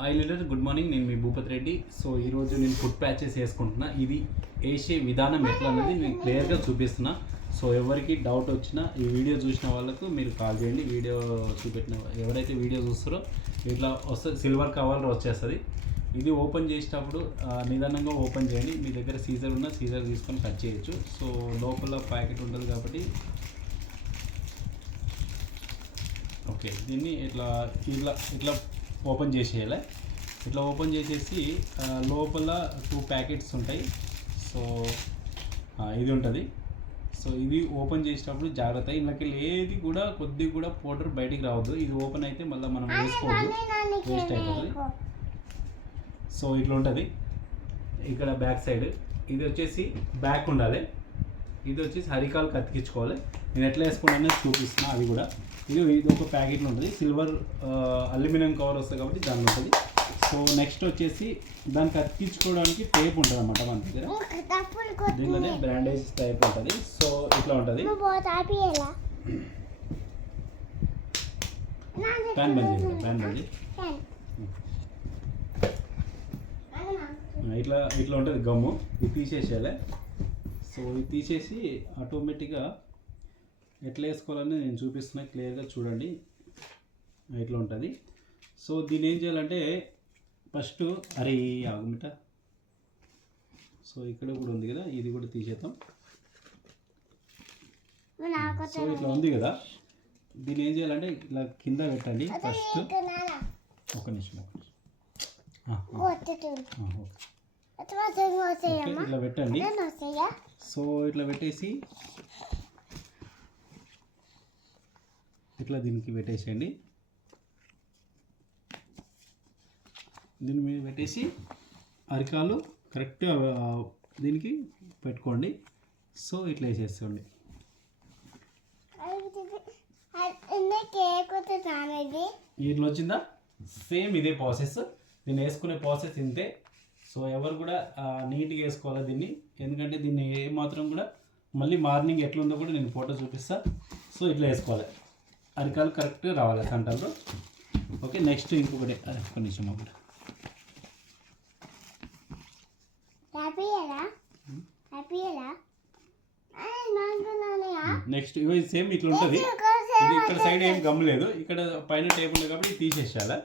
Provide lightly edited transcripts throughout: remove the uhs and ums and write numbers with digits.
Hi leader, good morning. నేను మీ Bhupathi Reddy. So ఈరోజు నేను ఫుడ్ ప్యాచెస్ వేసుకుంటున్నా. ఇది వేసే విధానం ఎట్లా అనేది నేను క్లియర్గా చూపిస్తున్నా. సో ఎవరికి డౌట్ వచ్చినా ఈ వీడియో చూసిన వాళ్ళకు మీరు కాల్ చేయండి. వీడియో చూపెట్టిన ఎవరైతే వీడియో చూస్తారో ఇట్లా వస్తుంది, సిల్వర్ కవర్లో వచ్చేస్తుంది. ఇది ఓపెన్ చేసేటప్పుడు నిదానంగా ఓపెన్ చేయండి. మీ దగ్గర సీజర్ ఉన్న సీజర్ తీసుకొని కట్ చేయొచ్చు. సో లోపల ప్యాకెట్ ఉంటుంది కాబట్టి ఓకే, దీన్ని ఇట్లా ఇట్లా ఇట్లా ఓపెన్ చేసేయాలి. ఇట్లా ఓపెన్ చేసేసి లోపల 2 ప్యాకెట్స్ ఉంటాయి. సో ఇది ఉంటుంది. సో ఇది ఓపెన్ చేసేటప్పుడు జాగ్రత్త, ఇందులోకి ఏది కూడా కొద్దిగా కూడా పౌడర్ బయటికి రావద్దు. ఇది ఓపెన్ అయితే మళ్ళీ మనం వేసుకోవద్దు, వేస్ట్ అయిపోతుంది. సో ఇట్లా ఉంటుంది. ఇక్కడ బ్యాక్ సైడ్ ఇది వచ్చేసి బ్యాక్ ఉండాలి. ఇది వచ్చేసి హరికాలు కతికించుకోవాలి. నేను ఎట్లా వేసుకున్నానో చూపిస్తున్నా. అది కూడా ఇది ఒక ప్యాకెట్లో ఉంటుంది. సిల్వర్ అల్యూమినియం కవర్ వస్తుంది కాబట్టి దానిలో ఉంటుంది. సో నెక్స్ట్ వచ్చేసి దానికి అతికించుకోవడానికి టేప్ ఉంటుంది అన్నమాట మన దగ్గర. దీనిలోనే బ్రాండేజ్ టైప్ ఉంటుంది. సో ఇట్లా ఉంటుంది. ప్యాన్ బంద్ చేయాలి, ప్యాన్ బంద్ ఇట్లా ఇట్లా ఉంటుంది గమ్ము. ఇది తీసేసేయాలి. సో ఇది తీసేసి ఆటోమేటిక్గా ఎట్లా వేసుకోవాలని నేను చూపిస్తున్నా, క్లియర్గా చూడండి. ఇట్లా ఉంటుంది. సో దీన్ని ఏం చేయాలంటే ఫస్ట్ అరే ఆగుమిట. సో ఇక్కడ కూడా ఉంది కదా, ఇది కూడా తీసేద్దాం. సో ఇట్లా ఉంది కదా, దీన్ని ఏం చేయాలంటే ఇట్లా కింద పెట్టండి ఫస్ట్. ఒక నిమిషం ఇట్లా పెట్టండి. సో ఇట్లా పెట్టేసి ఇట్లా దీనికి పెట్టేసేయండి. దీని మీద పెట్టేసి అరికాలు కరెక్ట్గా దీనికి పెట్టుకోండి. సో ఇట్లా వేసేసుకోండి. ఇట్లా వచ్చిందా? సేమ్ ఇదే ప్రాసెస్. దీన్ని వేసుకునే ప్రాసెస్ ఇంతే. సో ఎవరు కూడా నీట్గా వేసుకోవాలి దీన్ని, ఎందుకంటే దీన్ని ఏమాత్రం కూడా మళ్ళీ మార్నింగ్ ఎట్లుందో కూడా నేను ఫోటో చూపిస్తా. సో ఇట్లా వేసుకోవాలి, అరికాలు కరెక్ట్గా రావాలి సెంటర్లో. ఓకే, నెక్స్ట్ ఇంకొకటి ఒక నిమిషం ఒకటి నెక్స్ట్ ఇవి సేమ్ ఇట్లా ఉంటుంది. ఇది ఇక్కడ సైడ్ ఏం గమ్ లేదు, ఇక్కడ పైన టేబుల్ ఉంది కాబట్టి తీసేసేయాలి.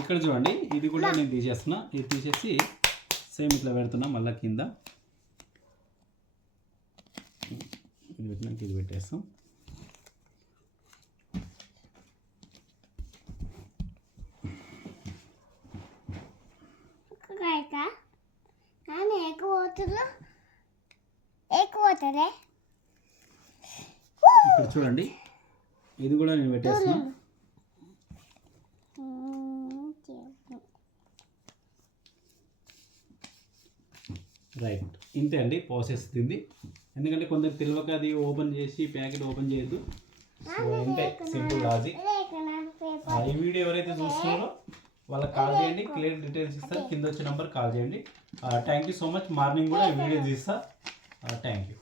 ఇక్కడ చూడండి, ఇది కూడా నేను తీసేస్తున్నా. ఇది తీసేసి సేమ్ ఇట్లా పెడుతున్నా. మళ్ళీ కింద ఇది పెట్టినాక ఇది పెట్టేస్తాం. ఇక్కడ చూడండి, ఇది కూడా నేను పెట్టేస్తున్నా. రైట్, ఇంతే అండి ప్రాసెస్ తింది. ఎందుకంటే కొందరు తెలియక అది ఓపెన్ చేసి ప్యాకెట్ ఓపెన్ చేయొద్దు. సో ఇంతే, సింపుల్ లాజిక్. ఈ వీడియో ఎవరైతే చూస్తున్నారో వాళ్ళకి కాల్ చేయండి, క్లియర్ డీటెయిల్స్ ఇస్తారు. కింద వచ్చే నెంబర్ కాల్ చేయండి. Thank you so much. Morning కూడా ఈ వీడియో తీస్తా. Thank you.